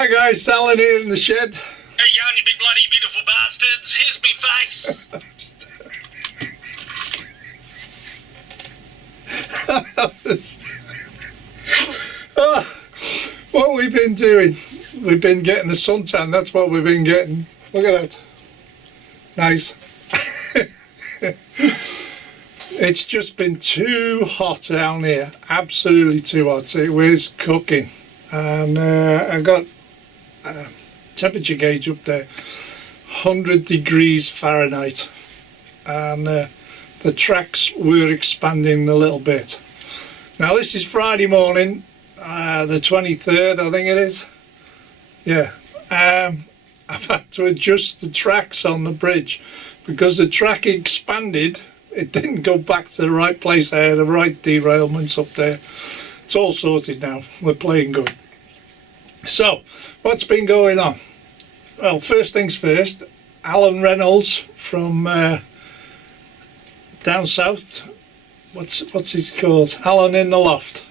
Hi guys, Allan here in the shed. Hey Jan, you big bloody beautiful bastards, here's me face. What we've been doing, we've been getting a suntan, that's what we've been getting. Look at that. Nice. It's just been too hot down here, absolutely too hot. It was cooking. And I got a temperature gauge up there, 100 degrees Fahrenheit. And the tracks were expanding a little bit. Now this is Friday morning, the 23rd I think it is. Yeah. I've had to adjust the tracks on the bridge because the track expanded. It didn't go back to the right place. I had the right derailments up there. It's all sorted now. We're playing good. So, what's been going on? Well, first things first, Allan Reynolds from down south. What's he called? Allan in the Loft.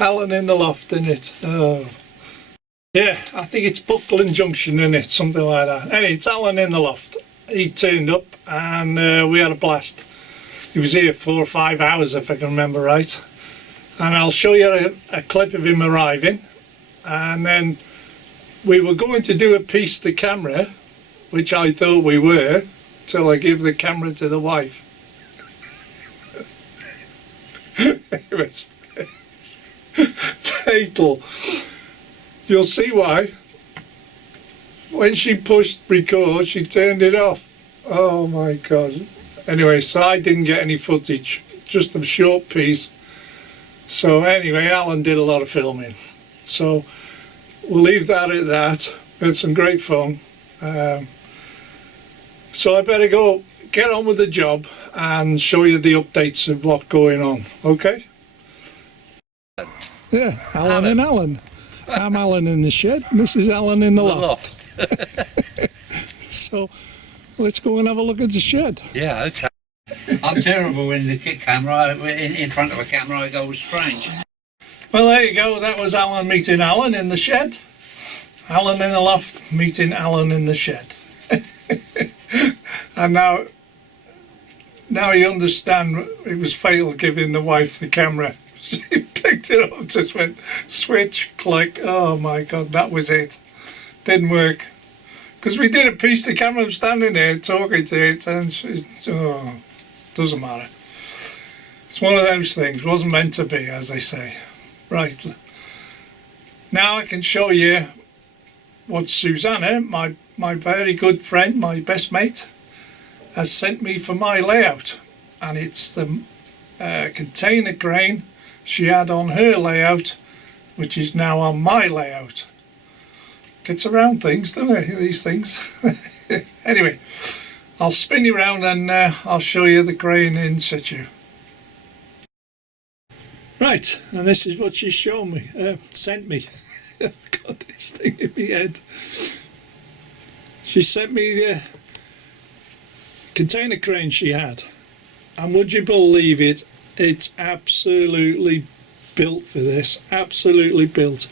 Allan in the Loft, innit? Oh. Yeah, I think it's Buckland Junction, innit? Something like that. Anyway, it's Allan in the Loft. He turned up and we had a blast. He was here 4 or 5 hours if I can remember right. And I'll show you a clip of him arriving. And then we were going to do a piece to camera, which I thought we were, till I give the camera to the wife. It was fatal. You'll see why. When she pushed record, she turned it off. Oh my God. Anyway, so I didn't get any footage, just a short piece. So anyway, Allan did a lot of filming. So we'll leave that at that. We had some great fun. So I better go get on with the job and show you the updates of what's going on, okay? Yeah, Allan and Allan. I'm Allan in the shed, and this is Allan in the loft. So let's go and have a look at the shed. Yeah, okay. I'm terrible in the camera. In front of a camera, I go strange. Well, there you go. That was Allan meeting Allan in the shed. Allan in the loft meeting Allan in the shed. And now you understand it was fatal giving the wife the camera. She picked it up, just went switch, click. Oh my God, that was it. Didn't work. Because we did a piece to camera, I'm standing there talking to it, and she, oh, doesn't matter. It's one of those things, wasn't meant to be, as they say. Right. Now I can show you what Susanna, my very good friend, my best mate, has sent me for my layout. And it's the container crane she had on her layout, which is now on my layout. Gets around things, doesn't it, these things? Anyway, I'll spin you around and I'll show you the crane in situ. Right, and this is what she's shown me, sent me. I've got this thing in my head. She sent me the container crane she had, and would you believe it, it's absolutely built for this, absolutely built.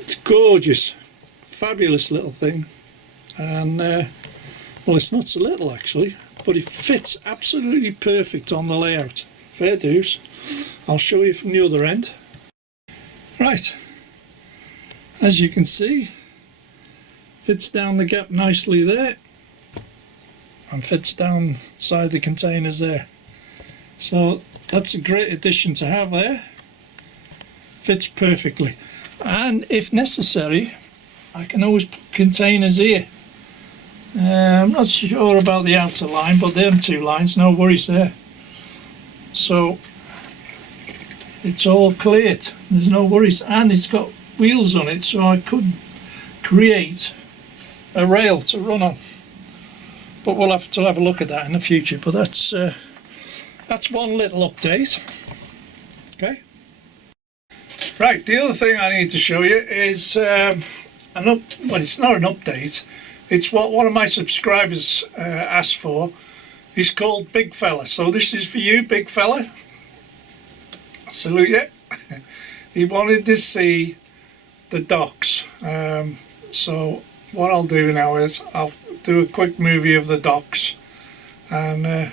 It's gorgeous, fabulous little thing, and well, it's not so little actually, but it fits absolutely perfect on the layout. Fair dues. I'll show you from the other end. Right, as you can see, fits down the gap nicely there and fits down inside the containers there. So that's a great addition to have there. Fits perfectly, and if necessary I can always put containers here. I'm not sure about the outer line, but them 2 lines, no worries there. So it's all cleared, there's no worries, and it's got wheels on it, so I could create a rail to run on, but we'll have to have a look at that in the future. But that's one little update. Okay, right, the other thing I need to show you is well, it's not an update, it's what one of my subscribers asked for. He's called BIGFELLA, so this is for you, BIGFELLA. Salute you. He wanted to see the docks. So what I'll do now is I'll do a quick movie of the docks, and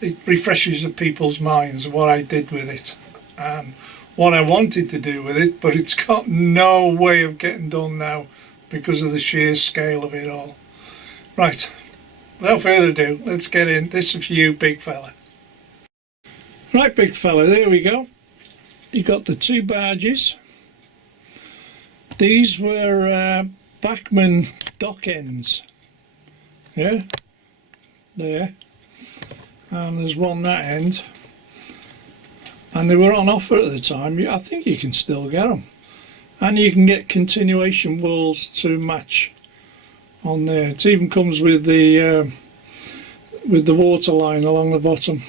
it refreshes the people's minds what I did with it and what I wanted to do with it, but it's got no way of getting done now because of the sheer scale of it all. Right, without further ado, let's get in. This is for you, big fella. Right, big fella, there we go. You got the two barges. These were Bachmann dock ends. Yeah, there. And there's one that end. And they were on offer at the time. I think you can still get them. And you can get continuation walls to match on there. It even comes with the water line along the bottom.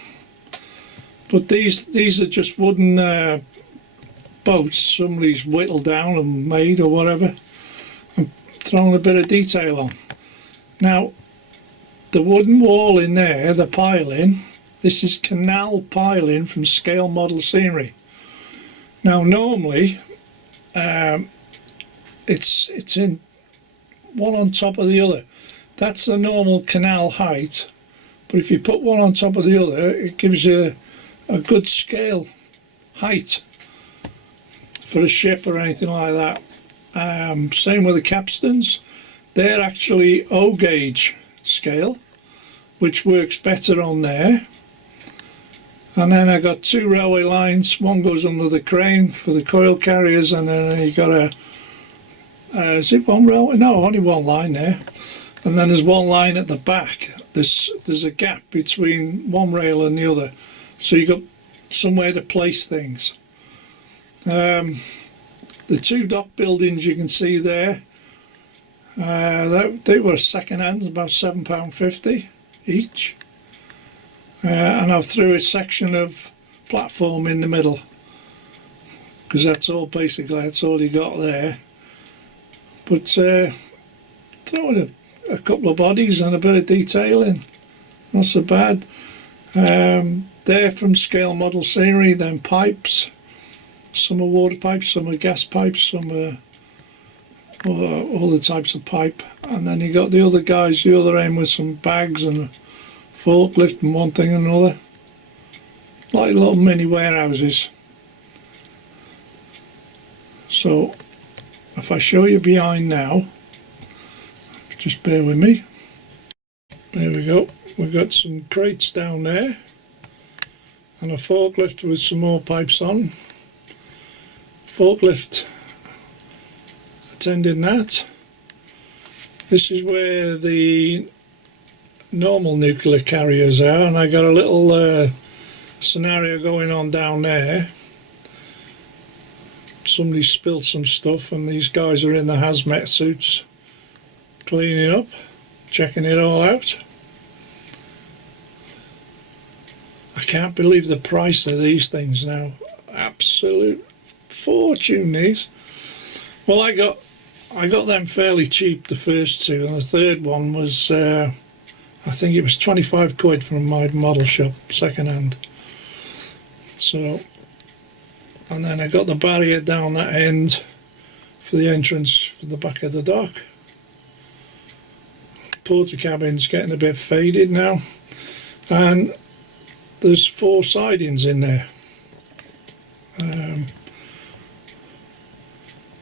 But these are just wooden boats somebody's whittled down and made or whatever, and thrown a bit of detail on. Now, the wooden wall in there, the piling, this is canal piling from scale model scenery. Now normally it's in one on top of the other. That's the normal canal height, but if you put one on top of the other, it gives you a good scale height for a ship or anything like that. Same with the capstans. They're actually O gauge scale, which works better on there. And then I got two railway lines. One goes under the crane for the coil carriers, and then you got a is it one railway? No, only one line there. And then there's one line at the back. There's a gap between one rail and the other, so you got somewhere to place things. The two dock buildings you can see there, they were second hand, about £7.50 each. And I threw a section of platform in the middle, because that's all you got there. But throwing a couple of bodies and a bit of detailing, not so bad. They're from scale model scenery. Then pipes, some are water pipes, some are gas pipes, some are all the types of pipe. And then you got the other guys the other end with some bags and forklift and one thing and another, like little mini warehouses. So if I show you behind now, just bear with me. There we go. We've got some crates down there and a forklift with some more pipes on. Forklift attending that. This is where the normal nuclear carriers are, and I got a little scenario going on down there. Somebody spilled some stuff and these guys are in the hazmat suits cleaning up, checking it all out. I can't believe the price of these things now. Absolute fortune, these. Well, I got them fairly cheap, the first two, and the third one was I think it was 25 quid from my model shop, second hand. So, and then I got the barrier down that end for the entrance for the back of the dock. Porter cabin's getting a bit faded now, and there's 4 sidings in there.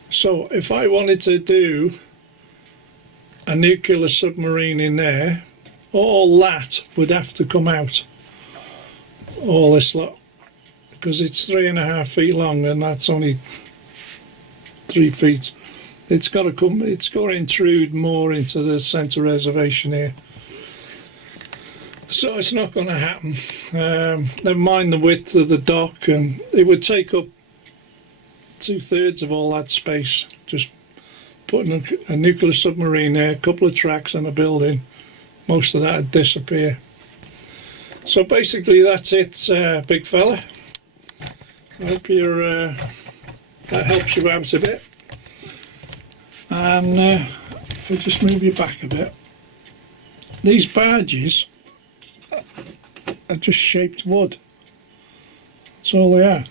So if I wanted to do a nuclear submarine in there, all that would have to come out, all this lot, because it's 3.5 feet long and that's only 3 feet. It's got to intrude more into the centre reservation here. So it's not going to happen. Never mind the width of the dock, and it would take up 2/3 of all that space. Just putting a nuclear submarine there, a couple of tracks and a building, most of that would disappear. So basically that's it, big fella. I hope that helps you out a bit. And if I just move you back a bit, these barges are just shaped wood. That's all they are,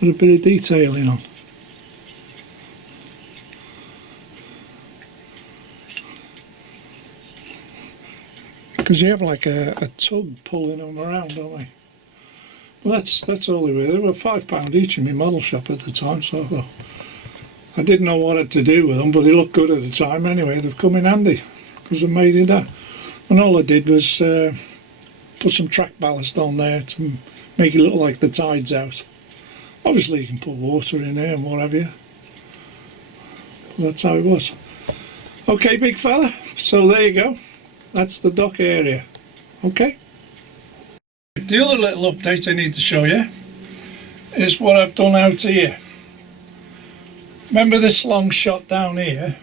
with a bit of detailing on. because you have like a tug pulling them around, don't we? Well, that's all they were. They were £5 each in my model shop at the time, so I didn't know what to do with them, but they looked good at the time anyway. They've come in handy because they made it that. And all I did was put some track ballast on there to make it look like the tide's out. Obviously you can put water in there and what have you. That's how it was. Okay, big fella, so there you go. That's the dock area. Okay. The other little update I need to show you is what I've done out here. Remember this long shot down here?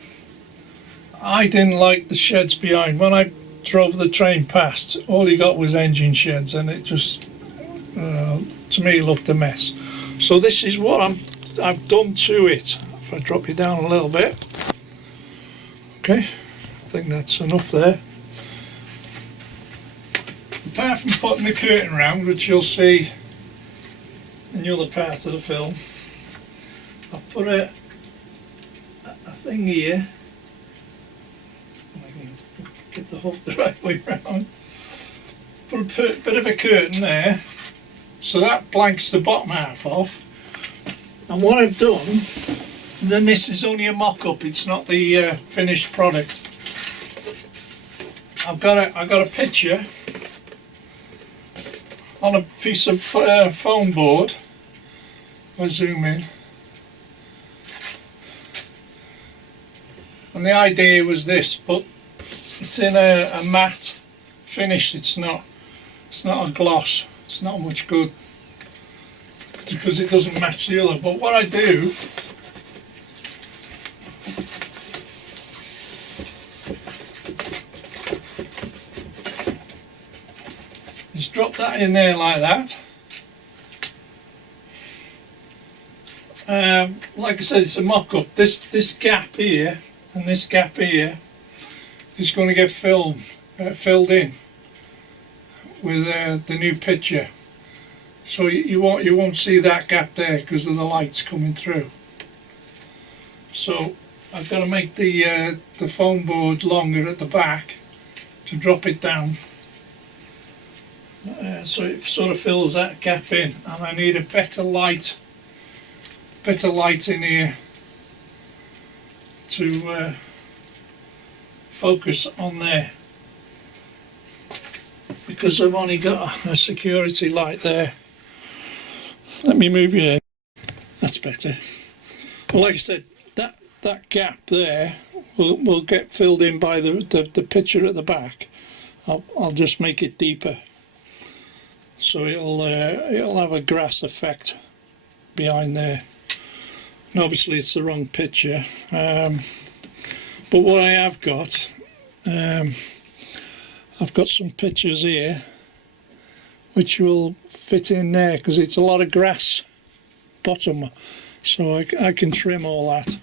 I didn't like the sheds behind. When I drove the train past, all you got was engine sheds, and it just, to me, looked a mess. So this is what I've done to it. If I drop you down a little bit. Okay, I think that's enough there. Apart from putting the curtain round, which you'll see in the other part of the film, I've put a thing here. I can get the hook the right way round. Put a bit of a curtain there, so that blanks the bottom half off. And what I've done, then this is only a mock-up, it's not the finished product. I've got a picture on a piece of foam board. I'll zoom in. And the idea was this, but it's in a matte finish. It's not a gloss. It's not much good because it doesn't match the other. But what I do, just drop that in there like that. Like I said, it's a mock-up. This gap here and this gap here is going to get filled in with the new picture. So you won't see that gap there because of the lights coming through. So I've got to make the foam board longer at the back to drop it down. So it sort of fills that gap in, and I need a better light in here to focus on there, because I've only got a security light there. Let me move you in. That's better. Well, like I said, that gap there will get filled in by the picture at the back. I'll just make it deeper, so it'll have a grass effect behind there. And obviously it's the wrong picture, but what I have got, I've got some pictures here which will fit in there because it's a lot of grass bottom, so I can trim all that.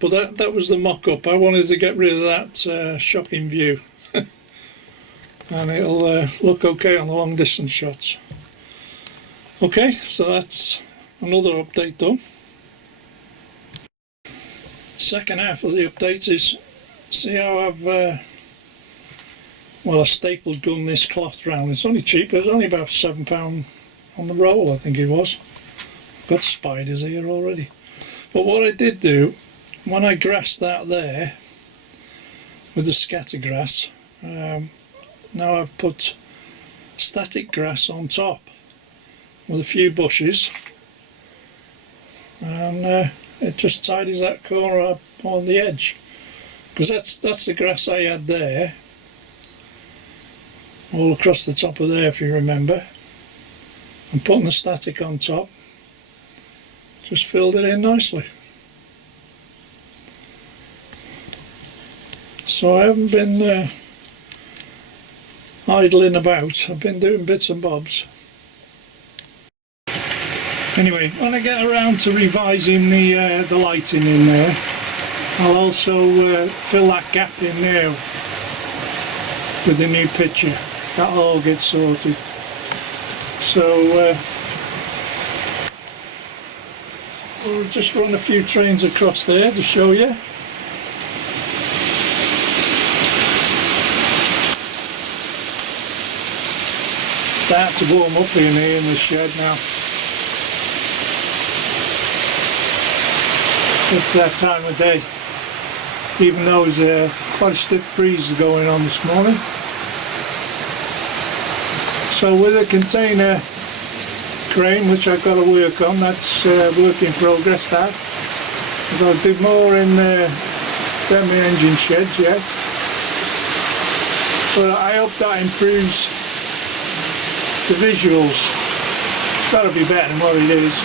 But that was the mock-up. I wanted to get rid of that shocking view and it'll look okay on the long distance shots. Okay, so that's another update done. Second half of the update is, see how I've I stapled gun this cloth round. It's only cheap. It was only about £7 on the roll, I think it was. I've got spiders here already. But what I did do, when I grassed that there with the scatter grass, now I've put static grass on top with a few bushes, and it just tidies that corner up on the edge, because that's the grass I had there all across the top of there, if you remember, and putting the static on top just filled it in nicely. So I haven't been idling about. I've been doing bits and bobs. Anyway, when I get around to revising the lighting in there, I'll also fill that gap in there with the new picture. That'll all get sorted. So we'll just run a few trains across there to show you. starting to warm up in here in the shed now. It's that time of day, even though there's quite a stiff breeze going on this morning. So with a container crane, which I've got to work on, that's work in progress that. I've got to do more in the engine sheds yet. But I hope that improves the visuals. It's got to be better than what it is.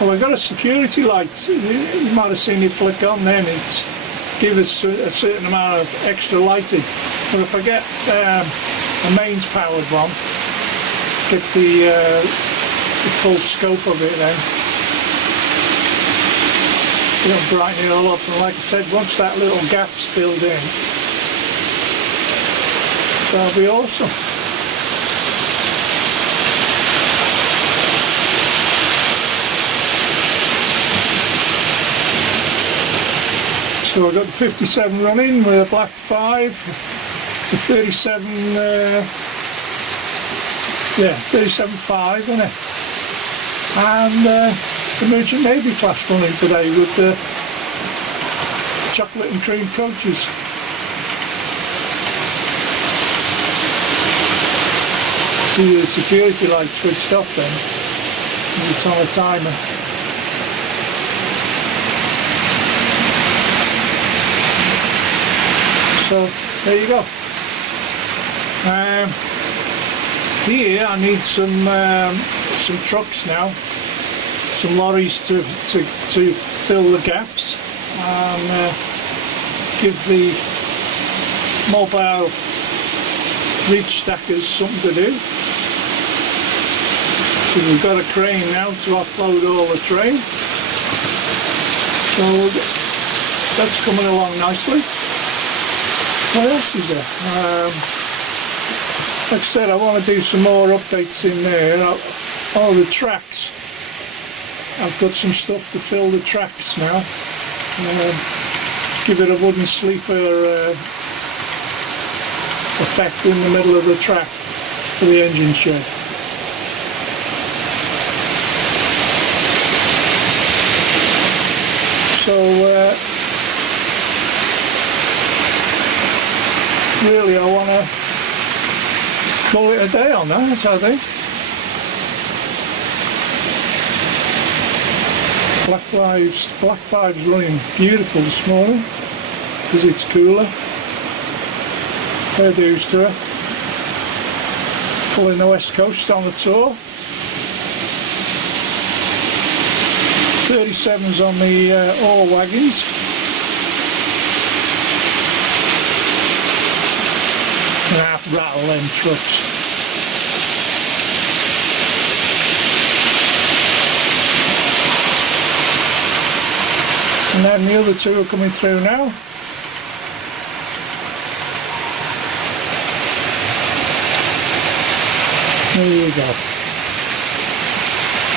Well, I've got a security light. You might have seen it flick on then. It's give us a certain amount of extra lighting. But if I get a mains powered one, get the full scope of it then, it'll brighten it all up. And like I said, once that little gap's filled in, that'll be awesome. So I've got the 57 running with a black 5, the 37, 37.5, isn't it? And the Merchant Navy class running today with the chocolate and cream coaches. See the security light switched off then, and it's on a timer. So there you go. Here I need some trucks now, some lorries to fill the gaps and give the mobile reach stackers something to do. Because we've got a crane now to offload all the train. So that's coming along nicely. What else is there? Like I said, I want to do some more updates in there. All the tracks. I've got some stuff to fill the tracks now. Give it a wooden sleeper effect in the middle of the track for the engine shed. So really I want to call it a day on that, I think. Black 5's running beautiful this morning because it's cooler. Fair dues to her. Pulling the West Coast on the tour. 37's on the ore wagons. And half rattle them trucks. And then the other two are coming through now. There you go.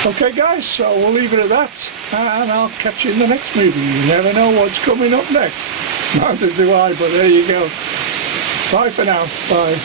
Okay guys, so we'll leave it at that, and I'll catch you in the next movie. You never know what's coming up next. Neither do I, but there you go. Bye for now. Bye.